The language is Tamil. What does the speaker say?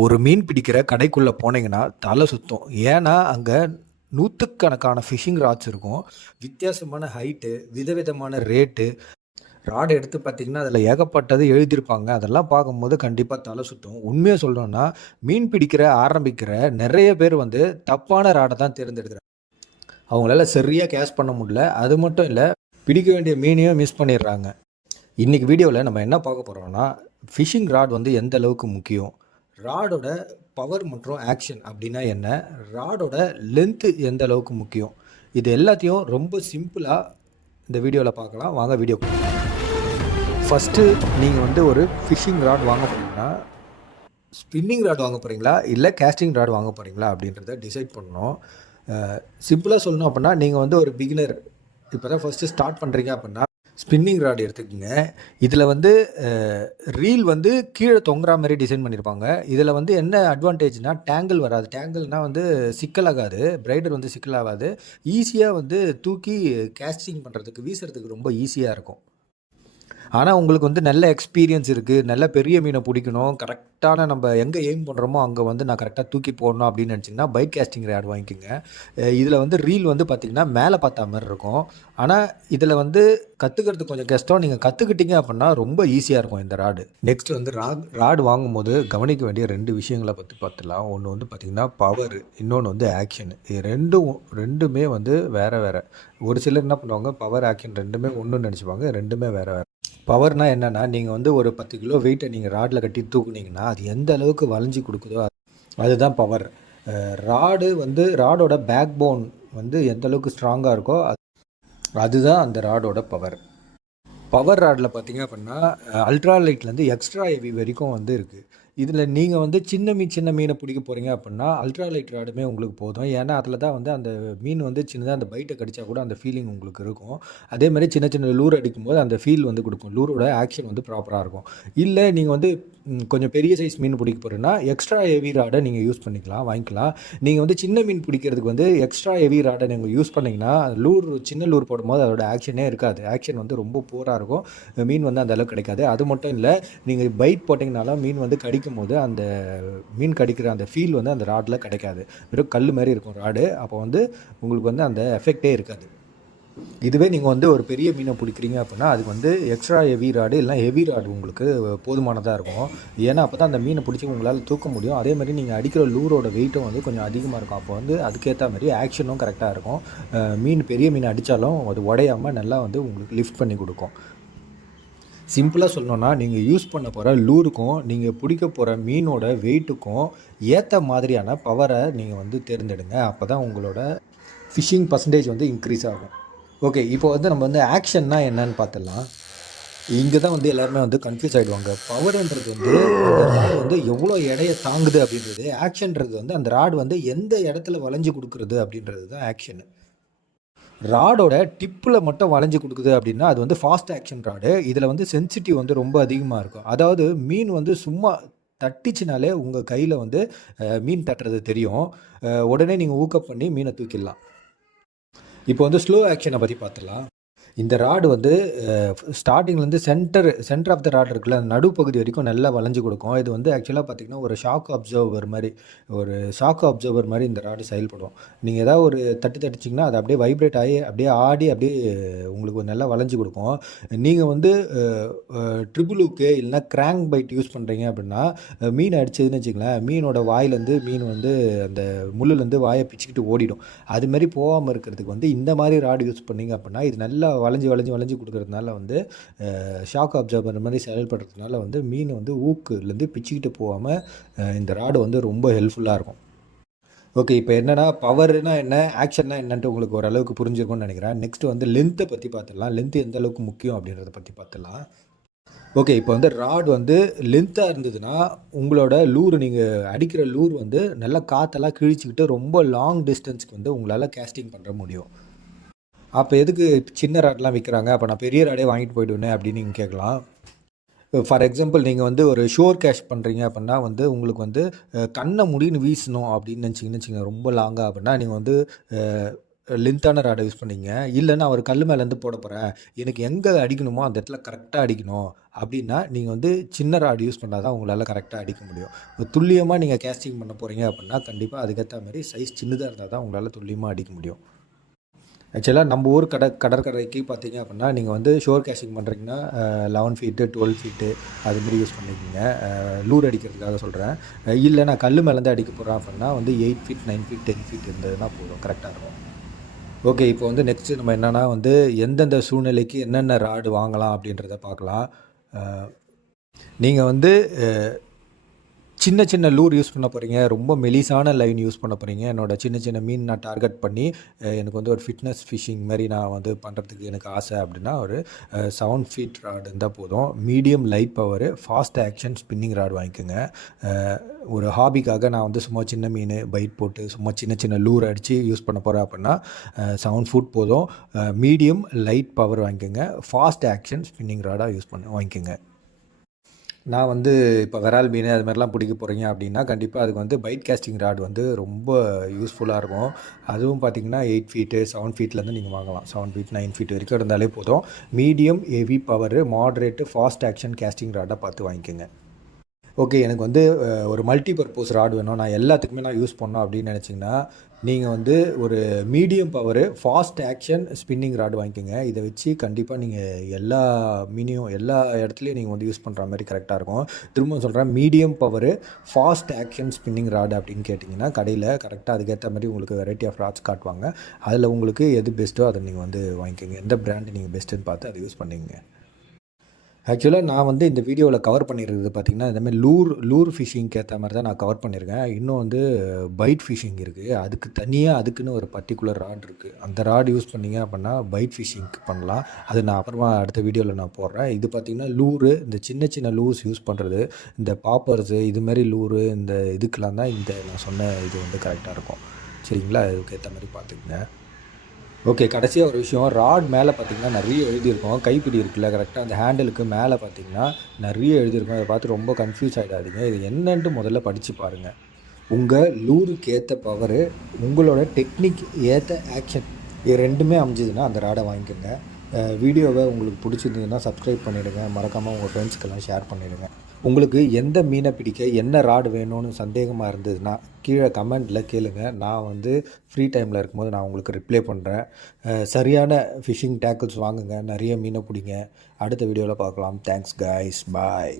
ஒரு மீன் பிடிக்கிற கடைக்குள்ளே போனீங்கன்னா தலை சுத்தும். ஏன்னா, அங்க நூத்துக்கணக்கான ஃபிஷிங் ராட்ஸ் இருக்கும். வித்தியாசமான ஹைட்டு, விதவிதமான ரேட்டு. ராட் எடுத்து பார்த்தீங்கன்னா, அதில ஏகப்பட்டது எழுதியிருப்பாங்க. அதெல்லாம் பார்க்கும்போது கண்டிப்பா தலை சுத்தும். உண்மைய சொல்லணும்னா, மீன் பிடிக்கிற ஆரம்பிக்கிற நெறைய பேர் வந்து தப்பான ராட தான் தேர்ந்தெடுக்கிறாங்க. அவங்களால சரியா கேட்ச் பண்ண முடியல. அது மட்டும் இல்ல, பிடிக்க வேண்டிய மீனையும் மிஸ் பண்ணிடுறாங்க. இன்னைக்கு வீடியோல நம்ம என்ன பார்க்க போறோம்னா, ஃபிஷிங் ராட் வந்து எந்த அளவுக்கு முக்கியம்? ராடோட பவர் மற்றும் ஆக்ஷன் அப்படின்னா என்ன? ராடோட லென்த் எந்த அளவுக்கு முக்கியம்? இது எல்லாத்தையும் ரொம்ப சிம்பிளா இந்த வீடியோல பார்க்கலாம். வாங்க வீடியோ ஃபர்ஸ்ட்டு நீங்க வந்து ஒரு ஃபிஷிங் ராட் வாங்க போறீங்கன்னா, ஸ்பின்னிங் ராட் வாங்க போறீங்களா? இல்ல கேஸ்டிங் ராட் வாங்க போறீங்களா? அப்படின்றத டிசைட் பண்ணணும். சிம்பிளா சொல்லணும் அப்படின்னா, நீங்க வந்து ஒரு பிகினர் இப்போ தான் ஃபர்ஸ்ட்டு ஸ்டார்ட் பண்ணுறீங்க அப்படின்னா, ஸ்பின்னிங் ராட் எடுத்துக்கங்க. இதில் வந்து ரீல் வந்து கீழே தொங்குற மாதிரி டிசைன் பண்ணியிருப்பாங்க. இதில் வந்து என்ன அட்வான்டேஜ்னா டேங்கிள் வராது. டேங்கிள்னால் வந்து சிக்கலாகாது. பிரைடர் வந்து சிக்கலாகாது. ஈஸியாக வந்து தூக்கி கேஸ்டிங் பண்ணுறதுக்கு வீசுறதுக்கு ரொம்ப ஈஸியாக இருக்கும். ஆனால் உங்களுக்கு வந்து நல்ல எக்ஸ்பீரியன்ஸ் இருக்குது, நல்ல பெரிய மீனை பிடிக்கணும், கரெக்டான நம்ம எங்கே எய்ம் பண்ணுறோமோ அங்கே வந்து நான் கரெக்டாக தூக்கி போடணும் அப்படின்னு நினச்சிங்கன்னா பைட் கேஸ்டிங் ராட் வாங்கிக்கோங்க. இதில் வந்து ரீல் வந்து பார்த்திங்கன்னா மேலே பார்த்தா மாதிரி இருக்கும். ஆனால் இதில் வந்து கற்றுக்கிறது கொஞ்சம் கஷ்டம். நீங்கள் கற்றுக்கிட்டீங்க அப்படின்னா ரொம்ப ஈஸியாக இருக்கும் இந்த ராடு. நெக்ஸ்ட் வந்து ராடு வாங்கும்போது கவனிக்க வேண்டிய 2 விஷயங்களை பற்றி பார்த்துலாம். ஒன்று வந்து பார்த்திங்கன்னா பவர், இன்னொன்று வந்து ஆக்ஷன். இது ரெண்டுமே வந்து வேறு வேறு. ஒரு சிலர் என்ன பண்ணுவாங்க, பவர் ஆக்ஷன் ரெண்டுமே ஒன்றுன்னு நினச்சிப்பாங்க. ரெண்டுமே வேறு வேறு. பவர்னா என்னன்னா, நீங்க வந்து ஒரு 10 கிலோ வெயிட்ட நீங்க ராட்ல கட்டி தூக்குனீங்கன்னா, அது எந்த அளவுக்கு வளைஞ்சு குடுக்குதோ அதுதான் பவர். ராடு வந்து ராடோட பேக் போன் வந்து எந்த அளவுக்கு ஸ்ட்ராங்கா இருக்கோ, அதுதான் அந்த ராடோட பவர். பவர் ராட்ல பார்த்தீங்க அப்படின்னா, அல்ட்ரா லைட்லேருந்து எக்ஸ்ட்ரா ஹெவி வரைக்கும் வந்து இருக்குது. இதில் நீங்கள் வந்து சின்ன மீனை பிடிக்க போகிறீங்க அப்படின்னா, அல்ட்ரா லைட் ராடுமே உங்களுக்கு போதும். ஏன்னா, அதில் தான் வந்து அந்த மீன் வந்து சின்னதாக அந்த பைட்டை கடிச்சா கூட அந்த ஃபீலிங் உங்களுக்கு இருக்கும். அதே மாதிரி சின்ன லூர் அடிக்கும்போது அந்த ஃபீல் வந்து கொடுக்கும். லூரோட ஆக்ஷன் வந்து ப்ராப்பராக இருக்கும். இல்லை நீங்கள் வந்து கொஞ்சம் பெரிய சைஸ் மீன் பிடிக்க போகிறீங்கன்னா, எக்ஸ்ட்ரா ஹெவி ராடை நீங்கள் யூஸ் பண்ணிக்கலாம், வாங்கிக்கலாம். நீங்கள் வந்து சின்ன மீன் பிடிக்கிறதுக்கு வந்து எக்ஸ்ட்ரா ஹெவி ராடை நீங்கள் யூஸ் பண்ணிங்கன்னா, சின்ன லூர் போடும்போது அதோட ஆக்ஷனே இருக்காது. ஆக்ஷன் வந்து ரொம்ப புவராக இருக்கும். மீன் வந்து அந்த அளவுக்கு கிடைக்காது. அது மட்டும் இல்லை, நீங்கள் பைட் போட்டிங்கனாலும் மீன் வந்து கடிக்கும்போது அந்த மீன் கடிக்கிற அந்த ஃபீல் வந்து அந்த ராடில் கிடைக்காது. வெறும் கல் மாதிரி இருக்கும் ராடு. அப்போ வந்து உங்களுக்கு வந்து அந்த எஃபெக்டே இருக்காது. இதுவே நீங்கள் வந்து ஒரு பெரிய மீனை பிடிக்கிறீங்க அப்படின்னா, அதுக்கு வந்து எக்ஸ்ட்ரா ஹெவி ராடு இல்லைனா ஹெவி ராடு உங்களுக்கு போதுமானதாக இருக்கும். ஏன்னா அப்போ தான் அந்த மீனை பிடிச்சி உங்களால் தூக்க முடியும். அதே மாதிரி நீங்கள் அடிக்கிற லூரோட வெயிட்டும் வந்து கொஞ்சம் அதிகமாக இருக்கும். அப்போ வந்து அதுக்கேற்ற மாதிரி ஆக்ஷனும் கரெக்டாக இருக்கும். பெரிய மீன் அடித்தாலும் அது உடையாமல் நல்லா வந்து உங்களுக்கு லிஃப்ட் பண்ணி கொடுக்கும். சிம்பிளாக சொல்லணுன்னா, நீங்கள் யூஸ் பண்ண போகிற லூருக்கும் நீங்கள் பிடிக்க போகிற மீனோட வெயிட்டுக்கும் ஏற்ற மாதிரியான பவரை நீங்கள் வந்து தேர்ந்தெடுங்க. அப்போ தான் உங்களோட ஃபிஷிங் பர்சன்டேஜ் வந்து இன்க்ரீஸ் ஆகும். ஓகே, இப்போ வந்து நம்ம வந்து ஆக்ஷன்னா என்னன்னு பார்த்துடலாம். இங்கே தான் வந்து எல்லாருமே வந்து கன்ஃபியூஸ் ஆகிடுவாங்க. பவர்ன்றது வந்து அந்த ராடு வந்து எவ்வளோ எடையை தாங்குது அப்படின்றது, ஆக்ஷன்றது வந்து அந்த ராடு வந்து எந்த இடத்துல வளைஞ்சு கொடுக்குறது அப்படின்றது தான் ஆக்ஷன். ராடோட டிப்பில் மட்டும் வளைஞ்சு கொடுக்குது அப்படின்னா அது வந்து ஃபாஸ்ட் ஆக்ஷன் ராடு. இதில் வந்து சென்சிட்டிவ் வந்து ரொம்ப அதிகமாக இருக்கும். அதாவது மீன் வந்து சும்மா தட்டிச்சினாலே உங்கள் கையில் வந்து மீன் தட்டுறது தெரியும். உடனே நீங்கள் ஊக்கப் பண்ணி மீனை தூக்கிடலாம். இப்போ வந்து ஸ்லோ ஆக்ஷனை பற்றி பார்த்துடலாம். இந்த ராடு வந்து ஸ்டார்டிங்லேருந்து சென்டர் ஆஃப் த ராட் இருக்குல்ல, அந்த நடுப்பகுதி வரைக்கும் நல்லா வளைஞ்சு கொடுக்கும். இது வந்து ஆக்சுவலாக பார்த்திங்கன்னா ஒரு ஷாக் அப்சர்வர் மாதிரி இந்த ராடு செயல்படும். நீங்கள் ஏதாவது ஒரு தட்டிச்சிங்கன்னா அது அப்படியே வைப்ரேட் ஆகி அப்படியே ஆடி அப்படியே உங்களுக்கு நல்லா வளைஞ்சு கொடுக்கும். நீங்கள் வந்து ட்ரிபிளுக்கு இல்லைனா கிராங்க் பைட் யூஸ் பண்ணுறீங்க அப்படின்னா, மீன் அடிச்சதுன்னு வச்சுங்களேன், மீனோட வாயிலேருந்து மீன் வந்து அந்த முள்ளுலேருந்து வாயை பிச்சுக்கிட்டு ஓடிடும். அதுமாரி போகாமல் இருக்கிறதுக்கு வந்து இந்த மாதிரி ராடு யூஸ் பண்ணிங்க அப்படின்னா, இது நல்லா வளைஞ்சு கொடுக்கறதுனால வந்து ஷாக் அப்சர்வர் மாதிரி செயல்படுறதுனால வந்து மீன் வந்து ஊக்குலேருந்து பிச்சுக்கிட்டு போகாமல் இந்த ராடு வந்து ரொம்ப ஹெல்ப்ஃபுல்லாக இருக்கும். ஓகே, இப்போ என்னென்னா பவர்னா என்ன, ஆக்ஷன்னா என்னன்ட்டு உங்களுக்கு ஓரளவுக்கு புரிஞ்சிருக்கும்னு நினைக்கிறேன். நெக்ஸ்ட் வந்து லென்த்தை பற்றி பார்த்துடலாம். லென்த்து எந்த அளவுக்கு முக்கியம் அப்படின்றத பற்றி பார்த்துடலாம். ஓகே, இப்போ வந்து ராட் வந்து லென்த்தாக இருந்ததுன்னா உங்களோட நீங்கள் அடிக்கிற லூர் வந்து நல்லா காற்றெல்லாம் கிழிச்சிக்கிட்டு ரொம்ப லாங் டிஸ்டன்ஸ்க்கு வந்து உங்களால் கேஸ்டிங் பண்ணுற முடியும். அப்போ எதுக்கு சின்ன ராட்லாம் விற்கிறாங்க, அப்போ நான் பெரிய ராடே வாங்கிட்டு போய்டுவேனே அப்படின்னு நீங்கள் கேட்கலாம். ஃபார் எக்ஸாம்பிள் நீங்கள் வந்து ஒரு ஷோர் கேஷ் பண்ணுறீங்க அப்படின்னா வந்து உங்களுக்கு வந்து கண்ணை முடின்னு வீசணும் அப்படின்னு நினச்சிங்கன்னு ரொம்ப லாங்காக அப்படின்னா நீங்கள் வந்து லென்த்தான ராடை யூஸ் பண்ணிங்க. இல்லைன்னா அவர் கல் மேலேருந்து போட போகிறேன், எனக்கு எங்கே அடிக்கணுமோ அந்த இடத்துல கரெக்டாக அடிக்கணும் அப்படின்னா நீங்கள் வந்து சின்ன ராட் யூஸ் பண்ணால் தான் உங்களால் கரெக்டாக அடிக்க முடியும். துல்லியமாக நீங்கள் கேஸ்டிங் பண்ண போகிறீங்க அப்படின்னா கண்டிப்பாக அதுக்கேற்ற மாதிரி சைஸ் சின்னதாக இருந்தால் தான் உங்களால் துல்லியமாக அடிக்க முடியும். ஆக்சுவலாக நம்ம ஊர் கடற்கரைக்கு பார்த்தீங்க அப்படின்னா நீங்கள் வந்து ஷோர் கேஸ்டிங் பண்ணுறீங்கன்னா 11 ஃபீட்டு 12 ஃபீட்டு அதுமாரி யூஸ் பண்ணிக்கிங்க. லூர் அடிக்கிறதுக்காக சொல்கிறேன். இல்லை நான் கல் மேலேருந்து அடிக்க போகிறேன் அப்படின்னா வந்து 8 ஃபீட் 9 ஃபீட் 10 ஃபீட் இருந்ததுன்னா போதும், கரெக்டாக இருக்கும். ஓகே, இப்போ வந்து நெக்ஸ்ட்டு நம்ம என்னென்னா வந்து எந்தெந்த சூழ்நிலைக்கு என்னென்ன ராடு வாங்கலாம் அப்படின்றத பார்க்கலாம். நீங்கள் வந்து சின்ன சின்ன லூர் யூஸ் பண்ண போகிறீங்க, ரொம்ப மெலிசான லைன் யூஸ் பண்ண போகிறீங்க. என்னோட சின்ன சின்ன மீன் நான் டார்கெட் பண்ணி எனக்கு வந்து ஒரு ஃபிட்னஸ் ஃபிஷிங் மாதிரி நான் வந்து பண்ணுறதுக்கு எனக்கு ஆசை அப்படின்னா ஒரு 7 ஃபீட் ராடு இருந்தால் போதும். Medium light power fast action spinning rod வாங்கிக்கோங்க. ஒரு ஹாபிக்காக நான் வந்து சும்மா சின்ன மீன் பைட் போட்டு சும்மா சின்ன சின்ன லூர் அடித்து யூஸ் பண்ண போகிறேன் அப்படின்னா 7 ஃபுட் போதும். மீடியம் லைட் பவர் வாங்கிக்கோங்க. ஃபாஸ்ட் ஆக்ஷன் ஸ்பின்னிங் ராடாக வாங்கிக்கோங்க. நான் வந்து இப்போ விரால் மீன் அது மாதிரிலாம் பிடிக்க போகிறீங்க அப்படின்னா கண்டிப்பாக அதுக்கு வந்து பைட் கேஸ்டிங் ராட் வந்து ரொம்ப யூஸ்ஃபுல்லாக இருக்கும். அதுவும் பார்த்திங்கன்னா 8 ஃபீட்டு 7 ஃபீட்லேருந்து நீங்கள் வாங்கலாம். 7 ஃபீட் 9 ஃபீட் வரைக்கும் இருந்தாலே போதும். Medium heavy power moderate fast action casting ராடாக பார்த்து வாங்கிக்கோங்க. ஓகே, எனக்கு வந்து ஒரு மல்டி பர்பஸ் ராட் வேணும், நான் எல்லாத்துக்குமே நான் யூஸ் பண்ணணும் அப்படின்னு நினச்சிங்கன்னா நீங்கள் வந்து ஒரு medium power fast action spinning rod வாங்கிக்கோங்க. இதை வச்சு கண்டிப்பாக நீங்கள் எல்லா இடத்துலையும் நீங்கள் வந்து யூஸ் பண்ணுற மாதிரி கரெக்டாக இருக்கும். திரும்ப சொல்கிறேன், medium power fast action spinning rod அப்படின்னு கேட்டிங்கன்னா கடையில் கரெக்டாக அதுக்கேற்ற மாதிரி உங்களுக்கு வெரைட்டி ஆஃப் ராட்ஸ் காட்டுவாங்க. அதில் உங்களுக்கு எது பெஸ்ட்டோ அதை நீங்கள் வந்து வாங்கிக்கோங்க. எந்த பிராண்டு நீங்கள் பெஸ்ட்டுன்னு பார்த்து அதை யூஸ் பண்ணிக்கங்க. ஆக்சுவலாக நான் வந்து இந்த வீடியோவில் கவர் பண்ணியிருக்கிறது பார்த்திங்கன்னா இந்தமாதிரி லூர் ஃபிஷிங்க்கு ஏற்ற மாதிரி தான் நான் கவர் பண்ணியிருக்கேன். இன்னும் வந்து பைட் ஃபிஷிங் இருக்குது. அதுக்குன்னு ஒரு பர்டிகுலர் ராட் இருக்குது. அந்த ராட் யூஸ் பண்ணிங்க அப்படின்னா பைட் ஃபிஷிங்க்கு பண்ணலாம். அது நான் அப்புறமா அடுத்த வீடியோவில் நான் போடுறேன். இது பார்த்திங்கன்னா லூரு, இந்த சின்ன சின்ன லூர்ஸ் யூஸ் பண்ணுறது, இந்த பாப்பர்ஸு இதுமாரி லூரு, இந்த இதுக்கெலாம் தான் இந்த நான் சொன்ன இது வந்து கரெக்டாக இருக்கும். சரிங்களா? இதுக்கு ஏற்ற மாதிரி பார்த்துக்குங்க. ஓகே, கடைசியாக ஒரு விஷயம், ராட் மேலே பார்த்திங்கன்னா நிறைய எழுதியிருக்கும். கைப்பிடி இருக்குல்ல, கரெக்டாக அந்த ஹேண்டிலுக்கு மேலே பார்த்திங்கன்னா நிறைய எழுதியிருக்கும். அதை பார்த்து ரொம்ப கன்ஃபியூஸ் ஆகிடாதீங்க. இது என்னன்ட்டு முதல்ல படித்து பாருங்கள். உங்கள் லூருக்கு ஏற்ற பவரு, உங்களோட டெக்னிக் ஏற்ற ஆக்ஷன், இது ரெண்டுமே அமைஞ்சதுன்னா அந்த ராடை வாங்கிக்கோங்க. வீடியோவை உங்களுக்கு பிடிச்சிருந்ததுன்னா சப்ஸ்கிரைப் பண்ணிவிடுங்க. மறக்காமல் உங்கள் ஃப்ரெண்ட்ஸ்க்கெல்லாம் ஷேர் பண்ணிவிடுங்க. உங்களுக்கு எந்த மீனை பிடிக்க என்ன ராடு வேணும்னு சந்தேகமாக இருந்ததுன்னா கீழே கமெண்டில் கேளுங்க. நான் வந்து ஃப்ரீ டைமில் இருக்கும்போது நான் உங்களுக்கு ரிப்ளை பண்ணுறேன். சரியான ஃபிஷிங் டேக்கிள்ஸ் வாங்குங்க, நிறைய மீனை பிடிங்க. அடுத்த வீடியோவில் பார்க்கலாம். தேங்க்ஸ் கைஸ், பாய்.